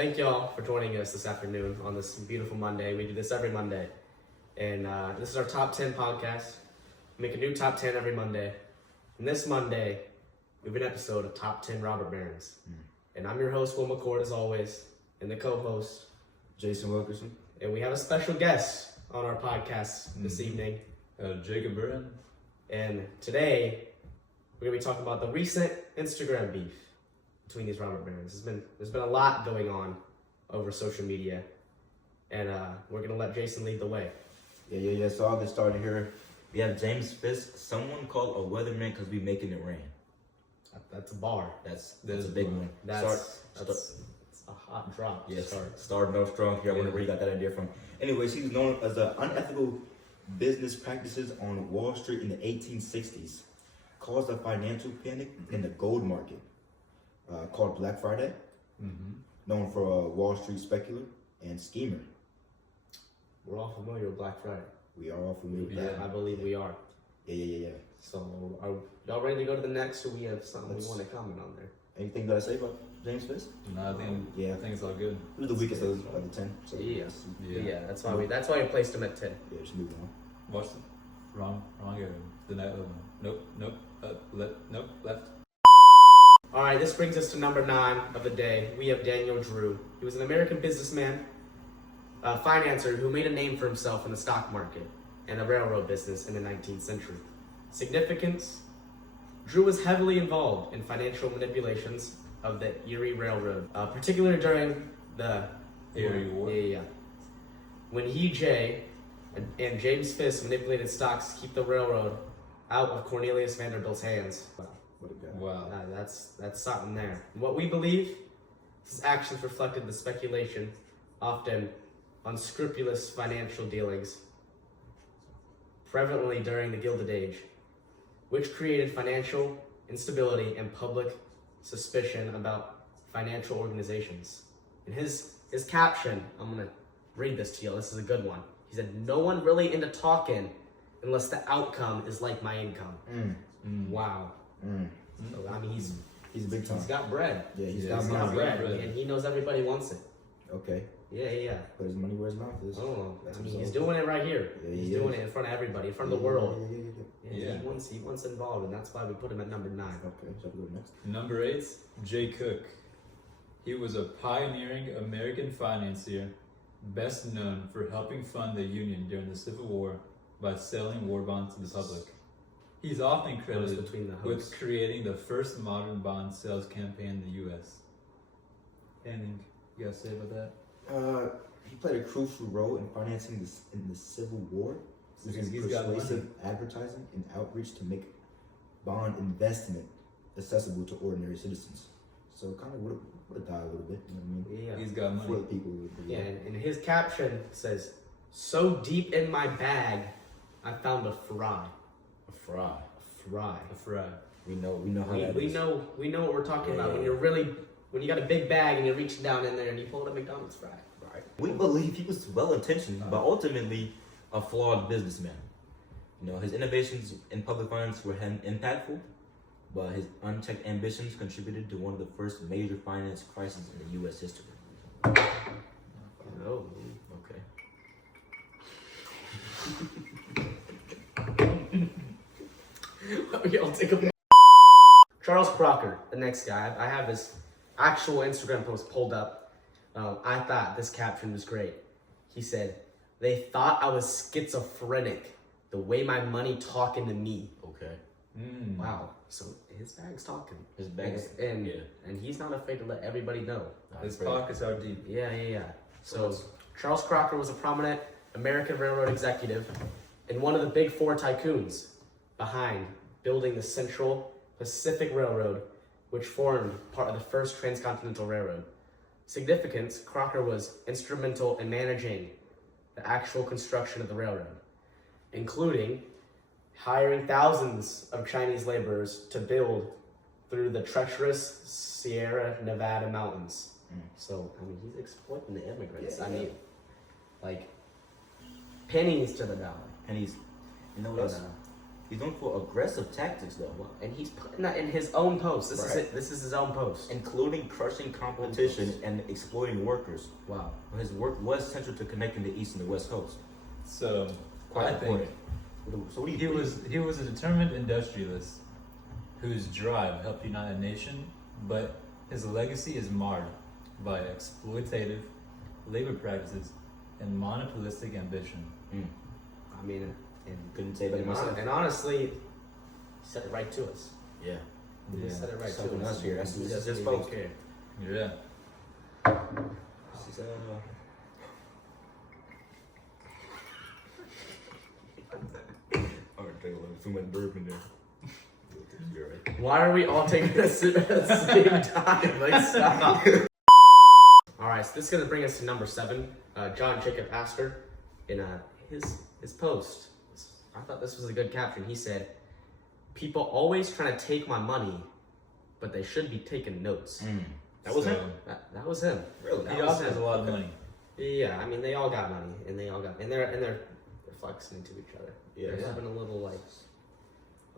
Thank y'all for joining us this afternoon on this beautiful Monday. We do this every Monday. And this is our top 10 podcast. We make a new top 10 every Monday. And this Monday, we have an episode of Top 10 Robert Barons. And I'm your host, Will McCord, as always, and the co-host, Jason Wilkerson. And we have a special guest on our podcast this evening. Jacob Burton. And today, we're going to be talking about the recent Instagram beef between these Robert Barons. There's been a lot going on over social media, and we're going to let Jason lead the way. Yeah. So I'll get started here. We have James Fisk. Someone called a weatherman because we making it rain. That's a bar. That's a big one. That's a hot drop. Yeah, starting off strong here. I wonder where he got that idea from. Anyways, he was known as unethical business practices on Wall Street in the 1860s caused a financial panic in the gold market called Black Friday. Known for a Wall Street speculator and schemer. We're all familiar with Black Friday. We are all familiar with that. I believe we are. Yeah. So, are y'all ready to go to the next, or we have something we want to comment on there? Anything that I say about James Fisk? No, I think it's all good. He was the weakest of the 10. So Yeah. That's why we placed him at 10. Yeah, just move on. Watch the wrong area. The night. Nope. Left. All right, this brings us to number 9 of the day. We have Daniel Drew. He was an American businessman, a financer who made a name for himself in the stock market and the railroad business in the 19th century. Significance: Drew was heavily involved in financial manipulations of the Erie Railroad, particularly during the Erie War. Yeah. When Jay and James Fisk manipulated stocks to keep the railroad out of Cornelius Vanderbilt's hands. What a guy. Wow. That's something there. What we believe, his actions reflected the speculation, often unscrupulous financial dealings, prevalently during the Gilded Age, which created financial instability and public suspicion about financial organizations. In his caption, I'm gonna read this to you. This is a good one. He said, "No one really into talking unless the outcome is like my income." Wow. So, I mean, he's big time. He's got bread. Yeah, he's He's got bread, and he knows everybody wants it. Okay. Yeah. Put his money where his mouth is. Oh, I mean, he's doing it right here. Yeah, he's doing it in front of everybody, in front of the world. Yeah. He wants involved, and that's why we put him at number 9. Okay, so we'll go next. Number 8, Jay Cook. He was a pioneering American financier, best known for helping fund the Union during the Civil War by selling war bonds to the public. He's often credited with creating the first modern bond sales campaign in the U.S. Anything you guys say about that? He played a crucial role in financing in the Civil War, using He's got persuasive advertising and outreach to make bond investment accessible to ordinary citizens. So kind of would have died a little bit, you know what I mean? Yeah. He's got money. For the people. Yeah, and his caption says, "So deep in my bag, I found a fry." A fry. A fry. We know how that We is. know what we're talking about Yeah. when you got a big bag and you're reaching down in there and you pull out a McDonald's fry. Right. We believe he was well-intentioned, but ultimately a flawed businessman. You know, his innovations in public finance were impactful, but his unchecked ambitions contributed to one of the first major finance crises in the U.S. history. Oh, Okay. I'll take a. Charles Crocker, the next guy. I have his actual Instagram post pulled up. I thought this caption was great. He said, "They thought I was schizophrenic, the way my money talking to me." Okay. Wow. So his bag's talking. His bag's and he's not afraid to let everybody know. His pockets are deep. Yeah. So Charles Crocker was a prominent American railroad executive and one of the big 4 tycoons behind building the Central Pacific Railroad, which formed part of the first transcontinental railroad. Significance: Crocker was instrumental in managing the actual construction of the railroad, including hiring thousands of Chinese laborers to build through the treacherous Sierra Nevada mountains. So, I mean, he's exploiting the immigrants. Yeah. I mean, like, pennies to the dollar. And he's, you know what else? He's known for aggressive tactics, though, And he's putting that in his own post. This is Right. it. This is his own post. including crushing competition and exploiting workers. Wow. His work was central to connecting the East and the West Coast. So Quite I think important. So what do you he was a determined industrialist whose drive helped unite a nation, but his legacy is marred by exploitative labor practices and monopolistic ambition. I mean, Couldn't say better myself. and honestly, he said it right to us. Yeah. He said it right Something to us. else here. That's He this is doesn't his even post. care. Yeah. This is, Alright, take a little too much bourbon there. You're right. Why are we all taking a sip at the same time? Like, stop. All right, so this is gonna bring us to number 7. John Jacob Astor, in his post. I thought this was a good caption. He said, "People always trying to take my money, but they should be taking notes." That was So, him? That was him. Really? That He was also has a him. lot of money. Yeah, I mean, they all got money, and they're flexing into each other. Yeah. They're having a little like,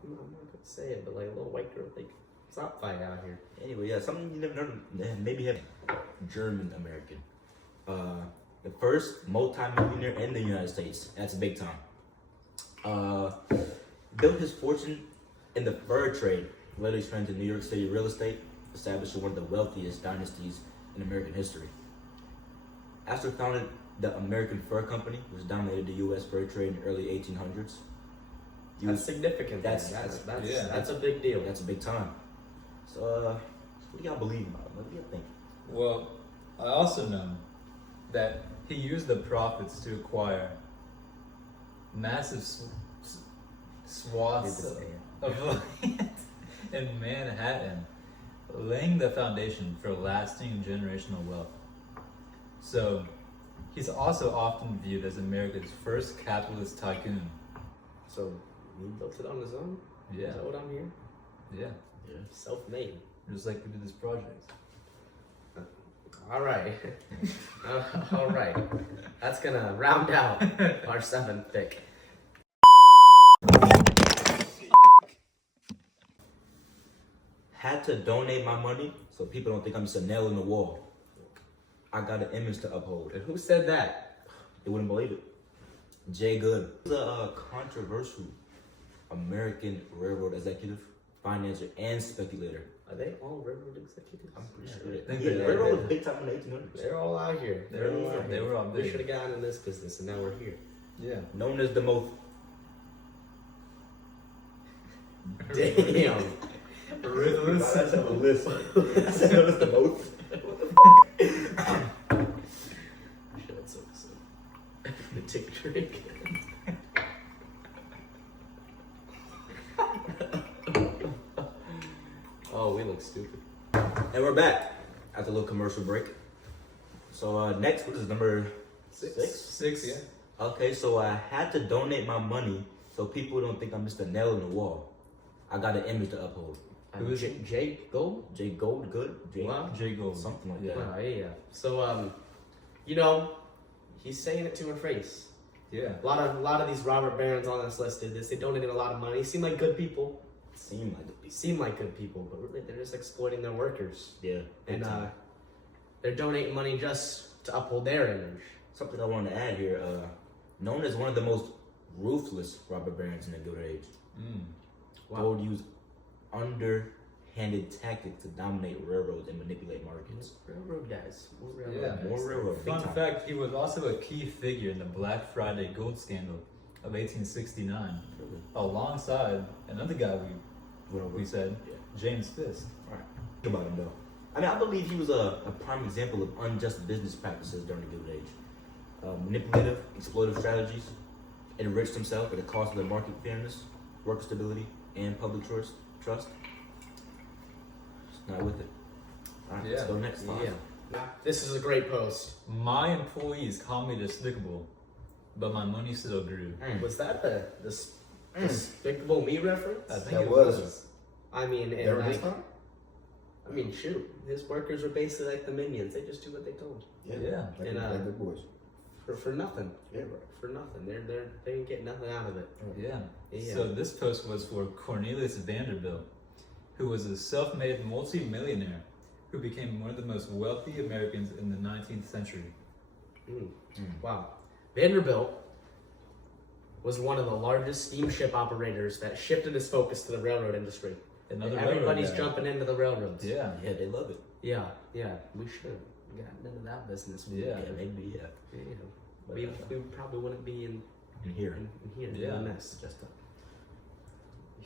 I'm not gonna say it, but like a little white girl like stop fight out here. Anyway, yeah, something you never know. Maybe have German American. The first multi-millionaire in the United States. That's big time. Built his fortune in the fur trade, later turned to New York City real estate, establishing one of the wealthiest dynasties in American history. Astor founded the American Fur Company, which dominated the U.S. fur trade in the early 1800s. That's significant. That's a big deal. That's a big time. So, what do y'all believe about it? What do y'all think? Well, I also know that he used the profits to acquire massive swaths of land in Manhattan, laying the foundation for lasting generational wealth. So, he's also often viewed as America's first capitalist tycoon. So he built it on his own. Yeah, Is that what I'm hearing? yeah, Self-made. just like we did this project. All right. All right. That's gonna round out our 7th pick. Had to donate my money so people don't think I'm just a nail in the wall. I got an image to uphold. And who said that? You wouldn't believe it. Jay Good. He's a controversial American railroad executive, financier, and speculator. Are they all railroad executives? I'm pretty sure. I think Yeah, they are. railroad was big time in the 1800s. They're all out here. They were all We big. should have gotten in this business, and now we're here. Yeah. Known as the most. Damn. Ruthless. Let's have a list. Known as the most. Shit, that's so sick. The tick trick. Oh, we look stupid. And we're back after a little commercial break. So next, what is number 6? 6, yeah. Okay, so I had to donate my money so people don't think I'm just a nail in the wall. I got an image to uphold. Who is Jake Gold? Jay Gold, good. Jay, Wow. Jay Gold. something like Yeah. that. Wow, yeah. So, you know, he's saying it to her face. Yeah. A lot of these robber barons on this list did this. They donated a lot of money. Seem like good people. Seemed like a piece. Seem like good people, but really they're just exploiting their workers. Yeah. big And time. they're donating money just to uphold their image. Something I wanted to add here. Known as one of the most ruthless robber barons in the Gilded Age. Wow. Gold used underhanded tactics to dominate railroads and manipulate markets. Railroad guys. Yeah. More railroad. Big Fun time. fact, he was also a key figure in the Black Friday gold scandal of 1869, alongside another guy we said, Yeah. James Fisk. Think about him though. I mean, I believe he was a prime example of unjust business practices during the Gilded Age. Manipulative, exploitative strategies, enriched himself at the cost of the market fairness, worker stability, and public trust. Just not with it. All right, let's Yeah. go next. Five. Yeah. This is a great post. My employees call me despicable, but my money still grew. Was that the Despicable Me reference? I think That it was. I mean, and There like, this time? I mean, shoot, his workers were basically like the minions. They just do what they told. Yeah. And, like good boys. For for nothing. Yeah, right. For nothing. They ain't getting nothing out of it. Yeah. Yeah. So this post was for Cornelius Vanderbilt, who was a self-made multi-millionaire who became one of the most wealthy Americans in the 19th century. Wow. Vanderbilt was one of the largest steamship operators that shifted his focus to the railroad industry. Another Everybody's railroad guy. jumping into the railroads. Yeah. Yeah, they love it. Yeah. We should have gotten into that business. Yeah. Maybe, yeah. Yeah. We probably wouldn't be in Here. here Yeah. doing this.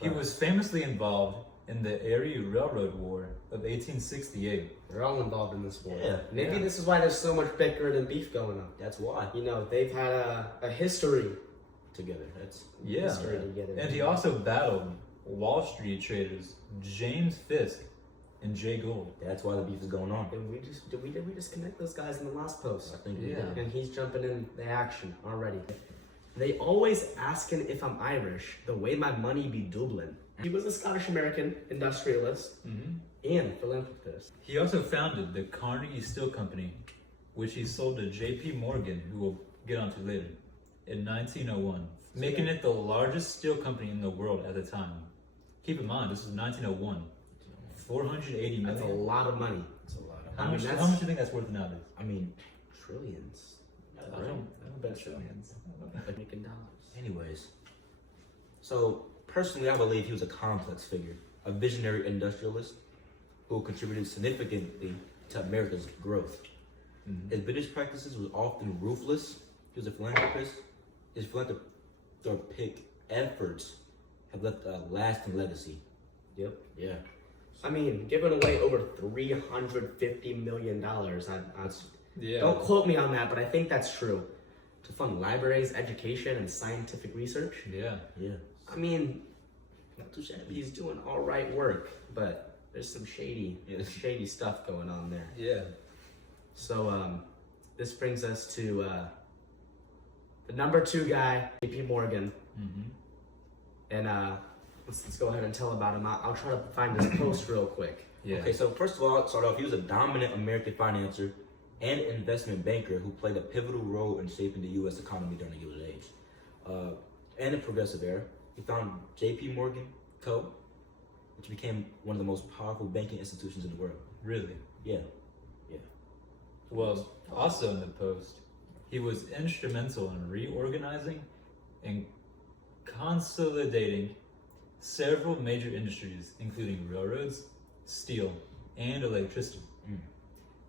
He was famously involved in the Erie Railroad War of 1868. They're all involved in this war. Yeah. Maybe Yeah. this is why there's so much bickering and beef going on. That's why. You know, they've had a history Together. That's Yeah. history together. And he also battled Wall Street traders James Fisk and Jay Gould. that's why the beef is going on. Did we just connect those guys in the last post? I think we Yeah. did. And he's jumping in the action already. They always asking if I'm Irish, the way my money be Dublin. He was a Scottish American industrialist and philanthropist. He also founded the Carnegie Steel Company, which he sold to J.P. Morgan, who we'll get onto later, in 1901, making it the largest steel company in the world at the time. Keep in mind, this was 1901. 480 That's a million. lot of money. That's a lot. How I mean, much? that's- How much do you think that's worth nowadays? I mean, Trillions. I don't bet trillions. Making dollars. anyways. So, personally, I believe he was a complex figure, a visionary industrialist who contributed significantly to America's growth. His business practices was often ruthless. He was a philanthropist. His philanthropic efforts have left a lasting legacy. Yep. Yeah. I mean, giving away over $350 million. Yeah. Don't quote me on that, but I think that's true. To fund libraries, education, and scientific research. Yeah. Yeah. I mean, not too shabby. He's doing all right work, but there's some shady stuff going on there. Yeah. So, this brings us to the number 2 guy, J.P. Morgan, and let's go ahead and tell about him. I'll try to find his post real quick. Yeah. Okay, so first of all, to start off, he was a dominant American financier and investment banker who played a pivotal role in shaping the U.S. economy during the Gilded Age. And the Progressive Era, he founded J.P. Morgan Co., which became one of the most powerful banking institutions in the world. Really? Yeah. Well, also in the post, he was instrumental in reorganizing and consolidating several major industries, including railroads, steel, and electricity.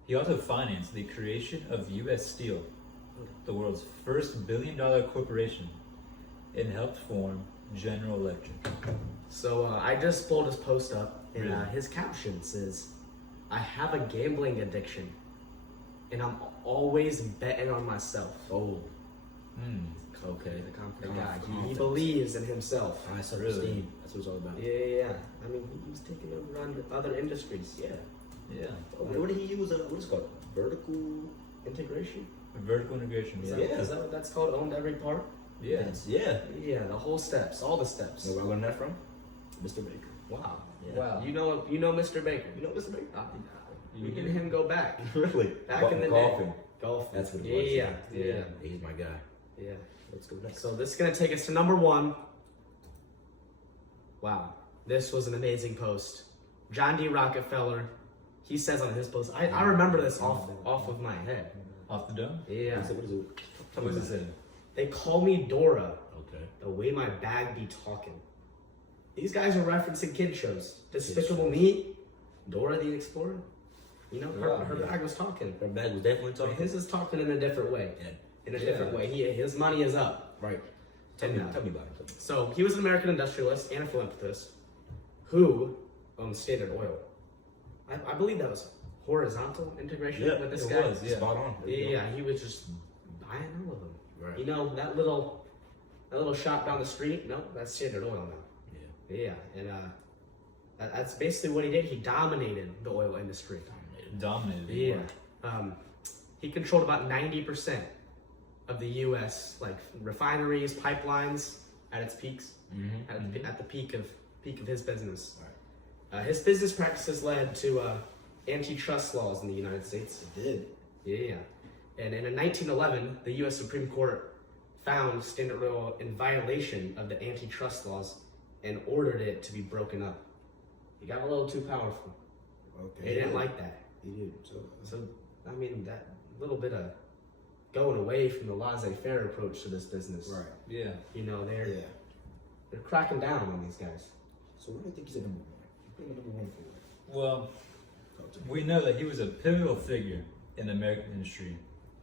He also financed the creation of U.S. Steel, the world's first billion-dollar corporation, and helped form General Electric. So I just pulled his post up, and Really? his caption says, "I have a gambling addiction, and I'm always betting on myself." Oh, Okay, the confident guy. He Confidence. believes in himself. high self-esteem. Really? That's what it's all about. Yeah. I mean, he was taking over on other industries. Yeah. Yeah. What did he use? What is it called? Vertical Integration? Vertical integration. Is Yeah. that, is that what that's called? Owned every part? Yeah. Yeah. Yeah, the whole steps, all the steps. You know where I learned that from? Mr. Baker. Wow. Yeah. Wow. You know Mr. Baker. You know Mr. Baker? You and him go back. Really? Back in the golfing. day. Golf. That's what it was. Yeah. He's my guy. Yeah. Let's go next. So this is gonna take us to number 1. Wow, this was an amazing post. John D. Rockefeller. He says on his post, I remember this off of my head. Off the dome? Yeah. So what is it? Tell What me does about it say? They call me Dora, Okay. the way my bag be talking. These guys are referencing kid shows. Despicable Me, Dora the Explorer. You know, her Yeah. bag was talking. Her bag was definitely But talking. his is talking in a different way. Yeah. In a different way. His money is up. Right. Tell me about it. Tell me. So he was an American industrialist and a philanthropist who owned Standard Oil. I believe that was horizontal integration Yeah, with this it guy. was, yeah. Spot on. Yeah, he was just buying all of them. Right. You know, that little shop down the street, no, that's Standard Oil now. Yeah. Yeah, and that's basically what he did. He dominated the oil industry. Dominated. Yeah. He controlled about 90% of the U.S. like refineries, pipelines at its peaks, at the peak of his business. His business practices led to antitrust laws in the United States. It did. Yeah, And in 1911, the U.S. Supreme Court found Standard Oil in violation of the antitrust laws and ordered it to be broken up. He got a little too powerful. Okay. They didn't like that. He did. So, I mean, that little bit of going away from the laissez-faire approach to this business. Right. Yeah. You know, Yeah. they're cracking down on these guys. So what do you think he's at number one? He's number one for. Well, we know that he was a pivotal figure in the American industry,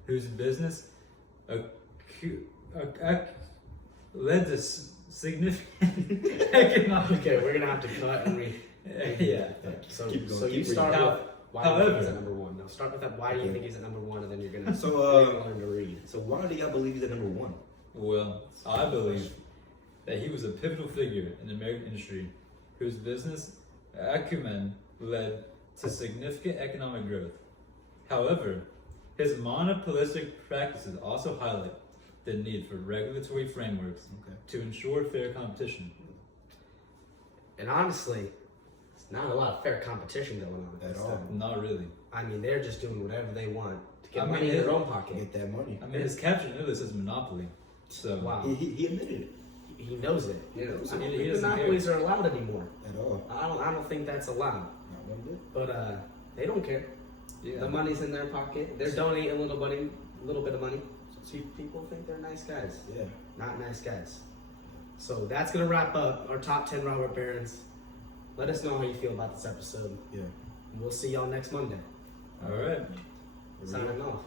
whose business led to significant economic. Okay, we're gonna have to cut and read. Yeah. So, Keep going, so you keep start reading. with why do you think he's However- at number one. No, start with that. Why do you Okay. think he's at number one, and then you're gonna So, learn to read. So why do y'all believe he's at number one? Well, I believe that he was a pivotal figure in the American industry, whose business acumen led to significant economic growth. However, his monopolistic practices also highlight the need for regulatory frameworks Okay. to ensure fair competition. And honestly, it's not a lot of fair competition going on At this all. time. Not really. I mean, they're just doing whatever they want to get I mean, money in it- their own pocket. Get that money. I mean, his caption really says monopoly. So, Wow. He admitted it He knows it. He knows I it. don't He think doesn't monopolies are allowed anymore. at all. I don't think that's allowed. Not one bit. But they don't care. yeah. The money's in their pocket. They're donating a little bit of money. See, people think they're nice guys. Yeah. Not nice guys. So that's gonna wrap up our top 10 robber barons. Let us know how you feel about this episode. Yeah. And we'll see y'all next Monday. All right. Signing off.